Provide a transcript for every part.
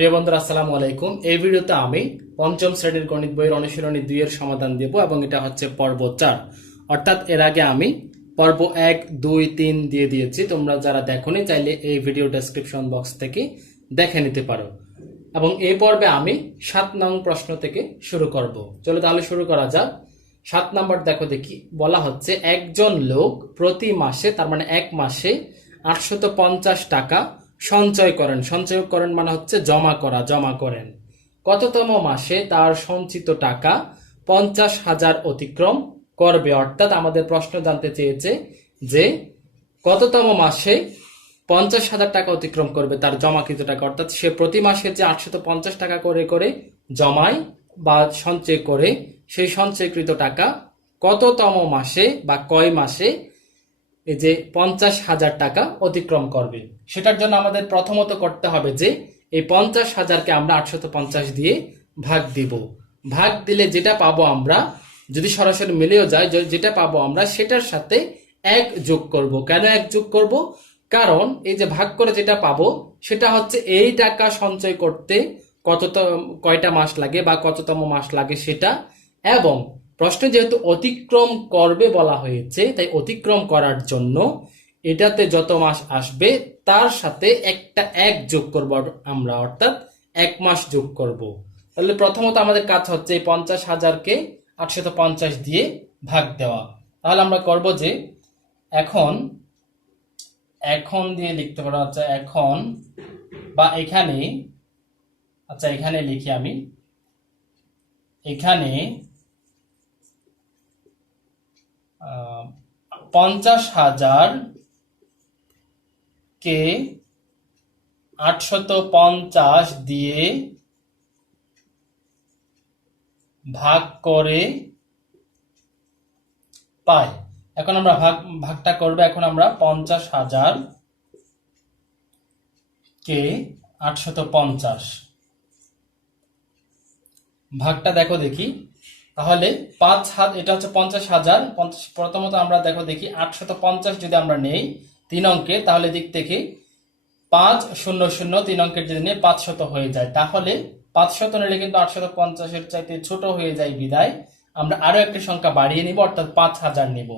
প্রিয় বন্ধুরা, আসসালামু আলাইকুম। এই ভিডিওতে আমি পঞ্চম শ্রেণির গণিত বইয়ের অনুশীলনী দুই এর সমাধান দেব এবং এটা হচ্ছে পর্ব চার। অর্থাৎ এর আগে আমি পর্ব এক, দুই, তিন দিয়ে দিয়েছি। তোমরা যারা দেখোনি, চাইলে এই ভিডিও ডেসক্রিপশন বক্স থেকে দেখে নিতে পারো। এবং এই পর্বে আমি সাত নং প্রশ্ন থেকে শুরু করব। চলো তাহলে শুরু করা যাক। সাত নম্বর দেখো দেখি, বলা হচ্ছে একজন লোক প্রতি মাসে, তার মানে এক মাসে আটশত টাকা সঞ্চয় করেন। সঞ্চয় করেন মানে হচ্ছে জমা করা, জমা করেন। কততম মাসে তার সঞ্চিত টাকা পঞ্চাশ হাজার অতিক্রম করবে? অর্থাৎ আমাদের প্রশ্ন জানতে চেয়েছে যে কততম মাসে পঞ্চাশ হাজার টাকা অতিক্রম করবে তার জমাকৃত টাকা? অর্থাৎ সে প্রতি মাসে যে আটশত পঞ্চাশ টাকা করে করে জমায় বা সঞ্চয় করে, সেই সঞ্চয়কৃত টাকা কততম মাসে বা কয় মাসে এই যে পঞ্চাশ হাজার টাকা অতিক্রম করবে। সেটার জন্য আমাদের প্রথমত করতে হবে যে, এই পঞ্চাশ হাজারকে আমরা আটশত পঞ্চাশ দিয়ে ভাগ দিব। ভাগ দিলে যেটা পাবো আমরা, যদি সরাসরি মিলেও যায় যেটা পাবো আমরা, সেটার সাথে এক যোগ করব। কেন এক যোগ করব? কারণ এই যে ভাগ করে যেটা পাবো, সেটা হচ্ছে এই টাকা সঞ্চয় করতে কত কয়টা মাস লাগে বা কততম মাস লাগে সেটা, এবং প্রশ্নে যেহেতু অতিক্রম করবে বলা হয়েছে, তাই অতিক্রম করার জন্য এটাতে যত মাস আসবে, তার সাথে একটা এক যোগ করব আমরা, অর্থাৎ এক মাস যোগ করব। তাহলে প্রথমত আমাদের কাজ হচ্ছে পঞ্চাশ হাজারকে আটশত পঞ্চাশ দিয়ে ভাগ দেওয়া। তাহলে আমরা করব যে এখন এখন দিয়ে লিখতে পারো আচ্ছা এখন বা এখানে আচ্ছা এখানে লিখি আমি। এখানে পঞ্চাশ হাজার কে আটশত পঞ্চাশ দিয়ে ভাগ করে পাই। এখন আমরা ভাগ, ভাগটা করব। এখন আমরা পঞ্চাশ হাজার কে আটশত পঞ্চাশ। ভাগটা দেখো দেখি। তাহলে পাঁচ হাত, এটা হচ্ছে পঞ্চাশ হাজার। পঞ্চাশ, প্রথমত আমরা দেখো দেখি আটশত পঞ্চাশ যদি আমরা নেই তিন অঙ্কে, তাহলে দিক থেকে পাঁচ শূন্য শূন্য তিন অঙ্কের যদি নিয়ে পাঁচশত হয়ে যায়। তাহলে পাঁচশত নিলে কিন্তু আটশত পঞ্চাশের চাইতে ছোট হয়ে যায় বিদায়। আমরা আরও একটি সংখ্যা বাড়িয়ে নিব, অর্থাৎ পাঁচ হাজার নিব।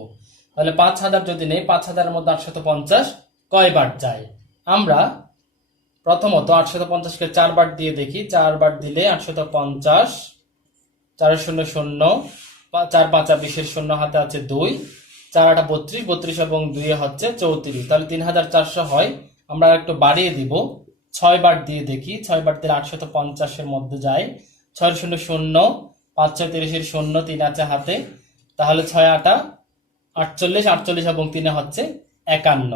তাহলে পাঁচ হাজার যদি নেই, পাঁচ হাজারের মধ্যে আটশত পঞ্চাশ কয়বার যায়? আমরা প্রথমত আটশত পঞ্চাশকে চারবার দিয়ে দেখি, চারবার দিলে আটশত পঞ্চাশ চার শূন্য শূন্য, চার পাঁচা বিশের শূন্য হাতে আছে দুই, চার আটা বত্রিশ বত্রিশ এবং দুই হচ্ছে চৌত্রিশ। তাহলে তিন হাজার চারশো হয়। আমরা একটু বাড়িয়ে দিব। ছয় বার দিয়ে দেখি। ছয় বার দিলে আটশত পঞ্চাশের মধ্যে যায়। ছয় শূন্য শূন্য, পাঁচ ছয় তিরিশের শূন্য তিন আছে হাতে। তাহলে ছয় আটা আটচল্লিশ আটচল্লিশ এবং তিনে হচ্ছে একান্ন।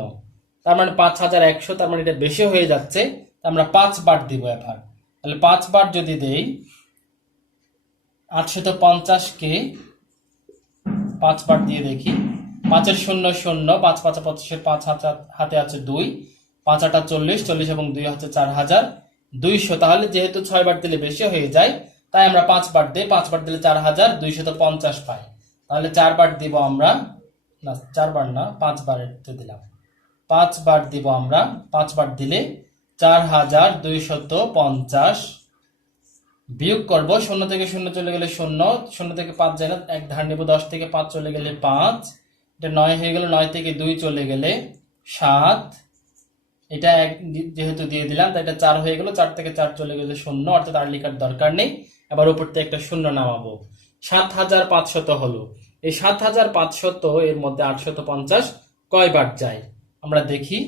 তার মানে পাঁচ হাজার একশো, তার মানে এটা বেশি হয়ে যাচ্ছে। আমরা পাঁচ বার দিব এবার। তাহলে পাঁচ বার যদি দেই আটশত পঞ্চাশকে পাঁচ বার দিয়ে দেখি। পাঁচের শূন্য শূন্য, পাঁচ পাঁচ পঁচিশের পাঁচ হাতে- আছে দুই। পাঁচ আটা চল্লিশ চল্লিশ এবং দুই হচ্ছে চার হাজার। দুইশো, তাহলে যেহেতু ছয় বার দিলে বেশি হয়ে যায়, তাই আমরা পাঁচ বার দিই। পাঁচ বার দিলে চার হাজার, দুইশত পঞ্চাশ পাই। তাহলে চার বার দিব আমরা, না চারবার না, পাঁচ বার দিলাম। পাঁচ বার দিব আমরা, পাঁচ বার দিলে চার হাজার, দুইশত পঞ্চাশ। বিয়োগ করব, শূন্য থেকে শূন্য চলে গেলে শূন্য শূন্য থেকে পাঁচ যায় না, এক ধার নেব দশ থেকে পাঁচ চলে গেলে পাঁচ, এটা নয় হয়ে গেল, নয় থেকে দুই চলে গেলে সাত, এটা এক যেহেতু দিয়ে দিলাম, তাই এটা চার হয়ে গেল, চার থেকে চার চলে গেলে শূন্য, অর্থাৎ আর লেখার দরকার নেই, এবার উপর থেকে একটা শূন্য নামাবো। সাত হাজার পাঁচশত হলো। এই সাত হাজার পাঁচশত, এর মধ্যে আটশত পঞ্চাশ কয়বার যায়? আমরা দেখি,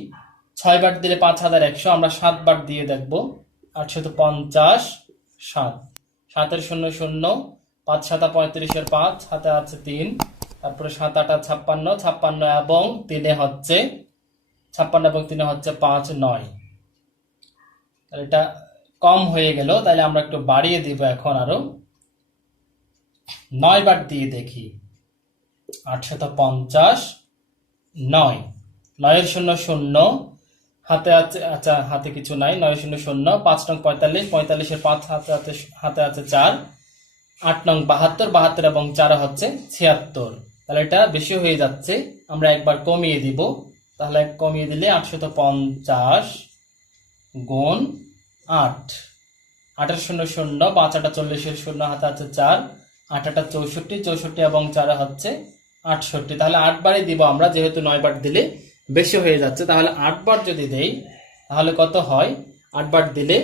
ছয় বার দিলে পাঁচ হাজার একশো, আমরা সাত বার দিয়ে দেখব, আটশত পঞ্চাশ সাত। সাতের শূন্য শূন্য, পাঁচ সাতা পঁয়ত্রিশের পাঁচ হাতে আছে তিন। তারপরে সাত আটা ছাপ্পান্ন ছাপ্পান্ন এবং তিনে হচ্ছে, ছাপ্পান্ন এবং তিনে হচ্ছে পাঁচ নয়। তাহলে এটা কম হয়ে গেল, তাহলে আমরা একটু বাড়িয়ে দিব এখন আরও। নয় বার দিয়ে দেখি। আটশত পঞ্চাশ, নয়। নয়ের শূন্য শূন্য হাতে আছে আচ্ছা হাতে কিছু নাই, নয় শূন্য শূন্য, পাঁচ নং পঁয়তাল্লিশ পঁয়তাল্লিশের পাঁচ হাতে আছে হাতে আছে চার, আট নং বাহাত্তর বাহাত্তর এবং চার হচ্ছে ছিয়াত্তর। তাহলে এটা বেশি হয়ে যাচ্ছে, আমরা একবার কমিয়ে দিব। তাহলে কমিয়ে দিলে আটশত পঞ্চাশ গুণ আট। আঠাশ শূন্য শূন্য, পাঁচ আটা চল্লিশের শূন্য হাতে আছে চার, আট আটা চৌষট্টি চৌষট্টি এবং চার হচ্ছে আটষট্টি। তাহলে আটবারই দিব আমরা, যেহেতু নয়বার দিলে বেশি হয়ে যাচ্ছে, তাহলে আটবার যদি দেই, তাহলে কত হয়? আটবার দিলে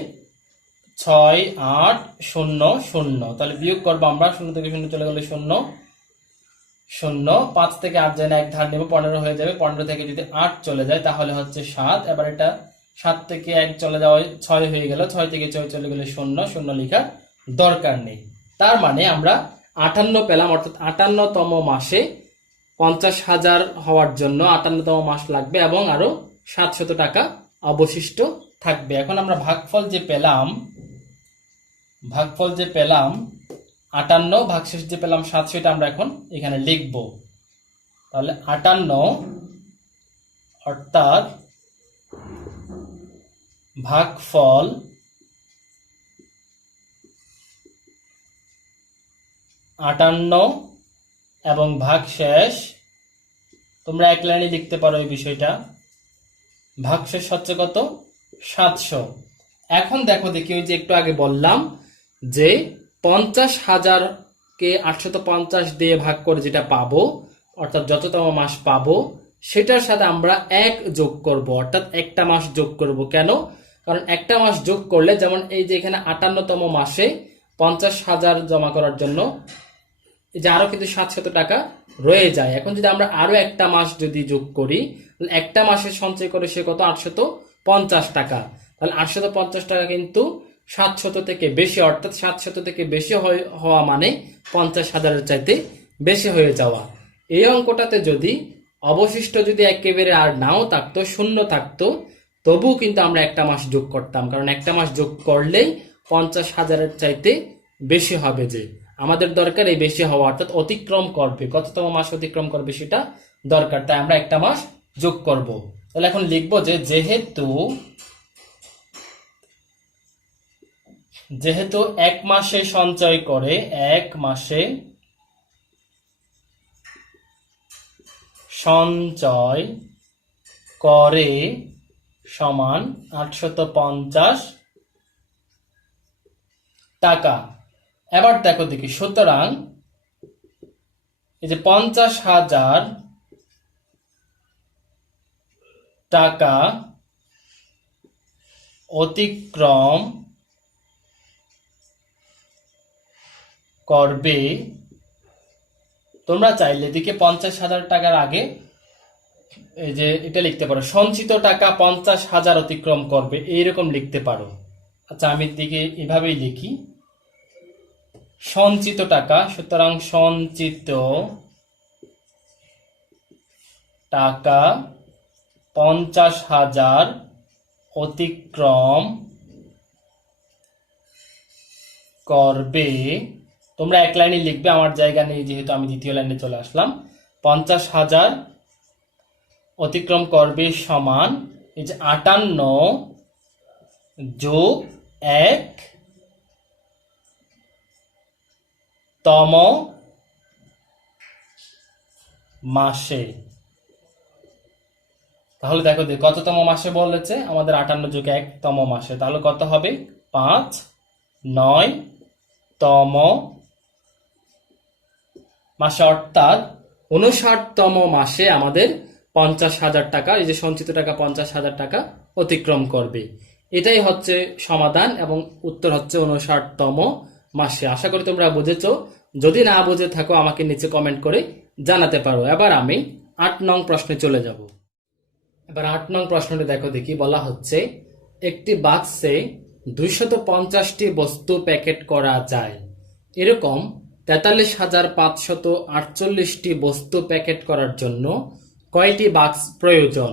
ছয় আট শূন্য শূন্য। তাহলে বিয়োগ করব আমরা, শূন্য থেকে শূন্য চলে গেলে শূন্য শূন্য। পাঁচ থেকে আট যায় না এক ধার নেব, পনেরো হয়ে যাবে। পনেরো থেকে যদি আট চলে যায়, তাহলে হচ্ছে সাত। এবার এটা সাত থেকে এক চলে যাওয়া ছয় হয়ে গেল, ছয় থেকে ছয় চলে গেলে শূন্য শূন্য লেখার দরকার নেই। তার মানে আমরা আটান্ন পেলাম, অর্থাৎ আটান্নতম মাসে পঞ্চাশ হাজার হওয়ার জন্য আটান্নতম মাস লাগবে এবং আরও সাতশত টাকা অবশিষ্ট থাকবে। এখন আমরা ভাগফল যে পেলাম, ভাগফল যে পেলাম, আটান্ন ভাগশেষ যে পেলাম সাতশো এটা আমরা এখন এখানে লিখব। তাহলে আটান্ন অর্থাৎ ভাগফল আটান্ন এবং ভাগশেষ তোমরা এক লাইনে লিখতে পারো এই বিষয়টা। ভাগশেষ হচ্ছে কত? সাতশো। এখন দেখো দেখি, ওই যে একটু আগে বললাম যে পঞ্চাশ হাজারকে আটশত পঞ্চাশ দিয়ে ভাগ করে যেটা পাবো, অর্থাৎ যততম মাস পাবো, সেটার সাথে আমরা এক যোগ করব, অর্থাৎ একটা মাস যোগ করব। কেন? কারণ একটা মাস যোগ করলে যেমন এই যে এখানে আটান্নতম মাসে পঞ্চাশ হাজার জমা করার জন্য যে আরও কিন্তু সাতশত টাকা রয়ে যায়। এখন যদি আমরা আরও একটা মাস যদি যোগ করি একটা মাসের সঞ্চয় করে সে কত? আটশত পঞ্চাশ টাকা। তাহলে আটশত পঞ্চাশ টাকা কিন্তু সাতশত থেকে বেশি, অর্থাৎ সাতশত থেকে বেশি হওয়া মানে পঞ্চাশ হাজারের চাইতে বেশি হয়ে যাওয়া। এই অঙ্কটাতে যদি অবশিষ্ট যদি একেবারে আর নাও থাকতো, শূন্য থাকতো, তবুও কিন্তু আমরা একটা মাস যোগ করতাম। কারণ একটা মাস যোগ করলেই পঞ্চাশ হাজারের চাইতে বেশি হবে যে। আমাদের দরকার এই বেশি হওয়া, অর্থাৎ অতিক্রম করবে। কততম মাস অতিক্রম করবে সেটা দরকার। তাই আমরা একটা মাস যোগ করব। তাহলে এখন লিখব যে যেহেতু যেহেতু এক মাসে সঞ্চয় করে, এক মাসে সঞ্চয় করে সমান আটশত টাকা। এবার দেখো দেখি। সুতরাং এই যে পঞ্চাশ হাজার টাকা অতিক্রম করবে। তোমরা চাইলে এদিকে পঞ্চাশ হাজার টাকার আগে এই যে এটা লিখতে পারো। সঞ্চিত টাকা পঞ্চাশ হাজার অতিক্রম করবে। এইরকম লিখতে পারো। আচ্ছা আমি দিকে এভাবেই লিখি। সঞ্চিত টাকা, সুতরাং সঞ্চিত টাকা পঞ্চাশ হাজার অতিক্রম করবে। তোমরা এক লাইনে লিখবে, আমার জায়গা নেই যেহেতু আমি দ্বিতীয় লাইনে চলে আসলাম। পঞ্চাশ হাজার অতিক্রম করবে সমান এই যে আটান্ন যোগ এক তম মাসে। তাহলে দেখো কততম মাসে বলেছে? আমাদের আটান্ন যোগ এক তম মাসে। তাহলে কত হবে? পাঁচ, নয় তম মাসে। অর্থাৎ উনষাটতম মাসে আমাদের পঞ্চাশ হাজার টাকা, এই যে সঞ্চিত টাকা পঞ্চাশ হাজার টাকা অতিক্রম করবে। এটাই হচ্ছে সমাধান এবং উত্তর হচ্ছে উনষাটতম মাসে। আশা করি তোমরা বুঝেছ। যদি না বুঝে থাকো, আমাকে নিচে কমেন্ট করে জানাতে পারো। এবার আমি আট নং প্রশ্নে চলে যাব। এবার আট নং প্রশ্নটি দেখো দেখি, বলা হচ্ছে, একটি বাক্সে দুইশত পঞ্চাশটি বস্তু প্যাকেট করা যায়। এরকম তেতাল্লিশ হাজার পাঁচশত আটচল্লিশটি বস্তু প্যাকেট করার জন্য কয়টি বাক্স প্রয়োজন?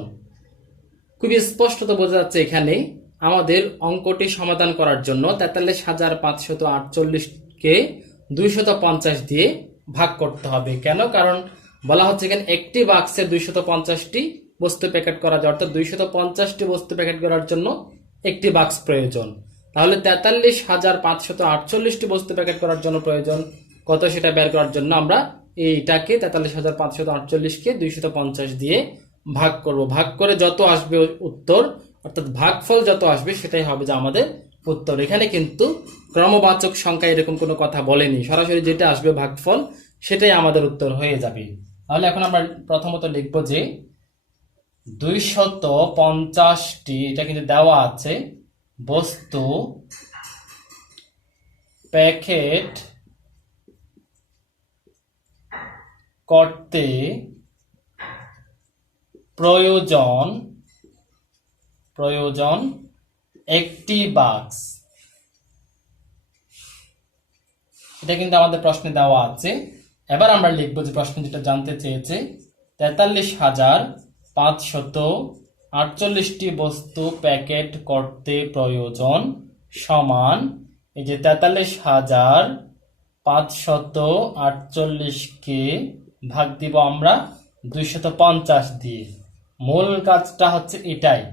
খুবই স্পষ্টত বোঝা যাচ্ছে এখানে আমাদের অঙ্কটি সমাধান করার জন্য তেতাল্লিশ হাজার পাঁচশত আটচল্লিশকে দুইশত পঞ্চাশ দিয়ে ভাগ করতে হবে। কেন? কারণ বলা হচ্ছে এখানে একটি বাক্সে দুইশত পঞ্চাশটি বস্তু প্যাকেট করা যায়, অর্থাৎ দুইশত পঞ্চাশটি বস্তু প্যাকেট করার জন্য একটি বাক্স প্রয়োজন। তাহলে তেতাল্লিশ হাজার পাঁচশত আটচল্লিশটি বস্তু প্যাকেট করার জন্য প্রয়োজন। কত সেটা বের করার জন্য আমরা এইটাকে তেতাল্লিশ হাজার পাঁচশত আটচল্লিশকে দুইশত পঞ্চাশ দিয়ে ভাগ করব। ভাগ করে যত আসবে উত্তর, অর্থাৎ ভাগফল যত আসবে সেটাই হবে যে আমাদের উত্তর। এখানে কিন্তু ক্রমবাচক সংখ্যা এরকম কোনো কথা বলেনি। সরাসরি যেটা আসবে ভাগফল, সেটাই আমাদের উত্তর হয়ে যাবে। তাহলে এখন আমরা প্রথমত লিখব যে দুইশত পঞ্চাশটি এটা কিন্তু দেওয়া আছে, বস্তু, প্যাকেট করতে প্রয়োজন প্রয়োজন একটি বাক্স। এটা কিন্তু আমাদের প্রশ্নে দেওয়া আছে। এবার আমরা লিখব যে প্রশ্ন যেটা জানতে চেয়েছে, তেতাল্লিশ হাজার পাঁচশত আটচল্লিশটি বস্তু প্যাকেট করতে প্রয়োজন সমান, এই যে তেতাল্লিশ হাজার পাঁচশত আটচল্লিশকে ভাগ দিব আমরা দুইশত পঞ্চাশ দিয়ে। মূল কাজটা হচ্ছে এটাই।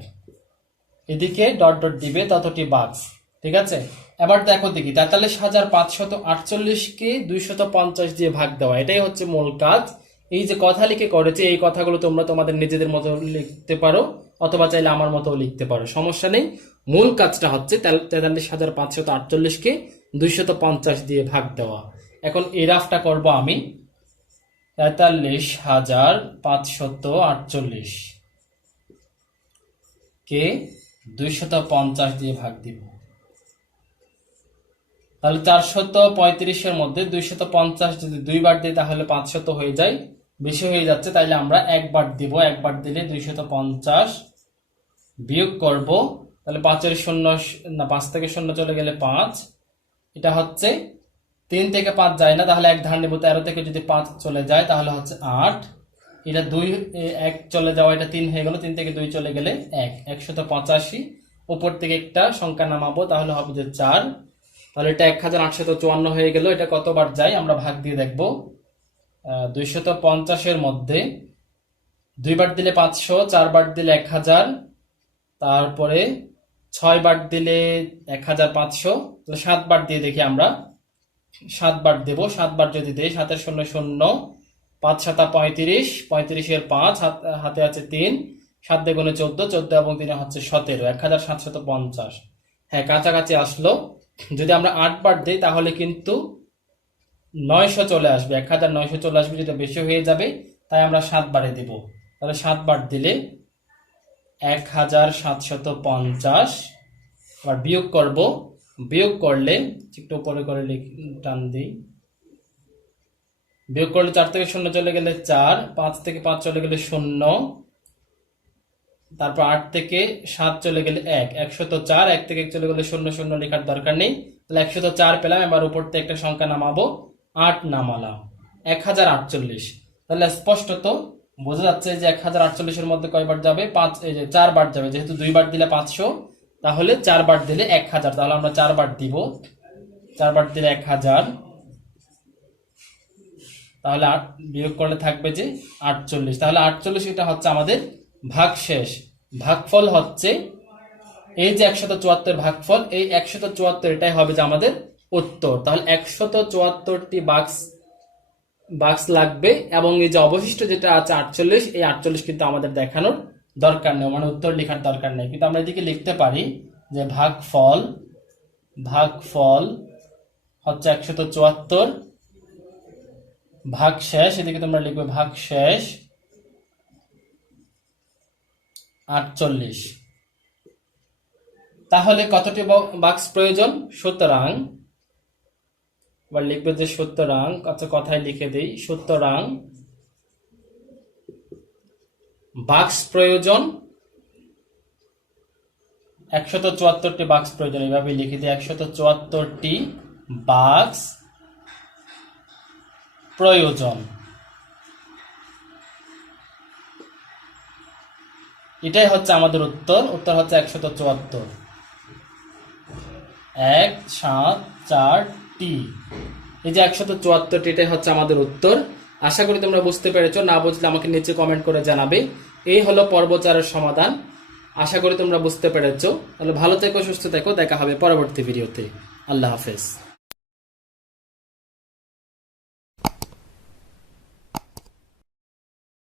এদিকে ডট ডট দিবে ততটি বাক্স। ঠিক আছে? এবার দেখো দেখি, তেতাল্লিশ হাজার পাঁচশত আটচল্লিশকে দুইশত পঞ্চাশ দিয়ে ভাগ দেওয়া, এটাই হচ্ছে মূল কাজ। এই যে কথা লিখে করেছে, এই কথাগুলো তোমরা তোমাদের নিজেদের মতো লিখতে পারো, অথবা চাইলে আমার মতো লিখতে পারো, সমস্যা নেই। মূল কাজটা হচ্ছে তেল- তেতাল্লিশ হাজার পাঁচশত আটচল্লিশকে দুইশত পঞ্চাশ দিয়ে ভাগ দেওয়া। এখন এই রাফটা করব আমি। তেতাল্লিশ হাজার পাঁচশত আটচল্লিশ কে দুইশত পঞ্চাশ দিয়ে ভাগ দিব। তাহলে চারশত পঁয়ত্রিশের মধ্যে দুইশত পঞ্চাশ যদি দুইবার দিই তাহলে পাঁচশত হয়ে যায়। বেশি হয়ে যাচ্ছে, তাইলে আমরা একবার দিব। একবার দিলে দুইশত পঞ্চাশ বিয়োগ করব। তাহলে পাঁচের শূন্য না, পাঁচ থেকে শূন্য চলে গেলে পাঁচ। এটা হচ্ছে তিন থেকে পাঁচ যায় না, তাহলে এক ধার নেব, তেরো থেকে যদি পাঁচ চলে যায় তাহলে হচ্ছে আট। এটা দুই এক চলে যাওয়া, এটা তিন হয়ে গেল, তিন থেকে দুই চলে গেলে এক। একশত পঁচাশি। উপর থেকে একটা সংখ্যা নামাবো, তাহলে হবে যে চার। তাহলে এটা এক হাজার আটশত চুয়ান্ন হয়ে গেল। এটা কতবার যায়? আমরা ভাগ দিয়ে দেখব। দুইশত পঞ্চাশের মধ্যে দুইবার দিলে পাঁচশো, চারবার দিলে এক হাজার তারপরে ছয় বার দিলে এক হাজার পাঁচশো। তাহলে সাতবার দিয়ে দেখি আমরা। সাতবার দেব, সাতবার যদি দেই, সাতের শূন্য শূন্য, পাঁচ সাতা পঁয়ত্রিশ, পঁয়ত্রিশের পাঁচ, হাত- আছে তিন, সাত দেগুণে চোদ্দ চোদ্দ এবং তিনে হচ্ছে সতেরো এক হাজার সাতশত পঞ্চাশ। হ্যাঁ কাছাকাছি আসলো। যদি আমরা আটবার দিই, তাহলে কিন্তু নয়শো চলে আসবে। এক হাজার নয়শো চলে আসবে, যেটা বেশি হয়ে যাবে, তাই আমরা সাতবারে দিব। তাহলে সাতবার দিলে এক হাজার সাতশত পঞ্চাশ। আবার বিয়োগ করব। বিয়োগ করলে, একটু উপরে করে টান দিই। বিয়োগ করলে চার থেকে শূন্য চলে গেলে চার, পাঁচ থেকে পাঁচ চলে গেলে শূন্য। তারপর আট থেকে সাত চলে গেলে এক। একশত চার, এক থেকে এক চলে গেলে শূন্য শূন্য লেখার দরকার নেই। তাহলে একশত চার পেলাম, এবার উপর থেকে একটা সংখ্যা নামাবো। আট নামালাম। এক হাজার আটচল্লিশ। তাহলে স্পষ্টত বোঝা যাচ্ছে যে এক হাজার আটচল্লিশের মধ্যে কয়বার যাবে? পাঁচ চারবার যাবে। যেহেতু দুইবার দিলে পাঁচশো, তাহলে চারবার দিলে এক হাজার। তাহলে আমরা চারবার দিব। চারবার দিলে এক হাজার। তাহলে আট বিয়োগ করলে থাকবে যে আটচল্লিশ। তাহলে আটচল্লিশ এটা হচ্ছে আমাদের ভাগশেষ ভাগফল হচ্ছে এই যে একশত চুয়াত্তর ভাগফল, এই একশত চুয়াত্তর এটাই হবে যে আমাদের উত্তর। তাহলে একশত চুয়াত্তরটি বাক্স বাক্স লাগবে এবং এই যে অবশিষ্ট যেটা আছে আটচল্লিশ, এই আটচল্লিশ কিন্তু আমাদের দেখানোর দরকার নেই মানে উত্তর লেখার দরকার নেই। কিন্তু আমরা এদিকে লিখতে পারি যে ভাগফল ভাগফল হচ্ছে একশত চুয়াত্তর, ভাগ শেষ, এদিকে তোমরা লিখবে ভাগ শেষ আটচল্লিশ। তাহলে কতটি বাক্স প্রয়োজন? সুতরাং, এবার লিখবে যে সুতরাং আচ্ছা কথায় লিখে দেই, সুতরাং বাক্স প্রয়োজন, একশত চুয়াত্তরটি বাক্স প্রয়োজন এইভাবে লিখে দিই, একশত চুয়াত্তরটি বাক্স প্রয়োজন। এটাই হচ্ছে আমাদের উত্তর। উত্তর হচ্ছে একশত চুয়াত্তর। এক, সাত, চার, টি। এই যে একশত চুয়াত্তরটি এটাই হচ্ছে আমাদের উত্তর। আশা করি তোমরা বুঝতে পেরেছ। না বুঝলে আমাকে নিচে কমেন্ট করে জানাবে। এই হলো পর্বচারের সমাধান। আশা করি তোমরা বুঝতে পেরেছ। তাহলে ভালো থেকো, সুস্থ থেকো। দেখা হবে পরবর্তী ভিডিওতে। আল্লাহ হাফেজ।